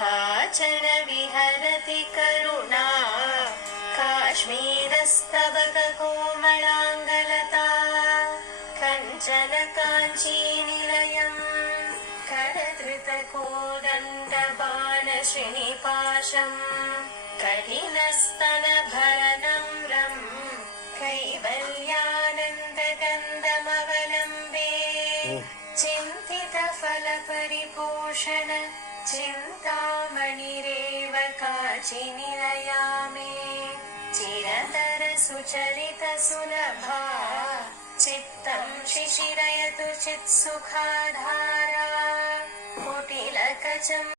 काचन विहरति करुणा काश्मीरस्तवककोमलाङ्गलता कञ्चन काञ्चीनिलयम् करधृतकोदण्डबाणश्रीनिपाशम् कठिनस्तनभरनम्रम् कैवल्यानन्दगन्धमवलम्बे चिन्तितफलपरिपोषण चिन्तामणिरेव काचिनिलया मे चिरतरसुचरितसुलभा चित्तं शिशिरयतु चित्सुखाधारा कुटिलकचम्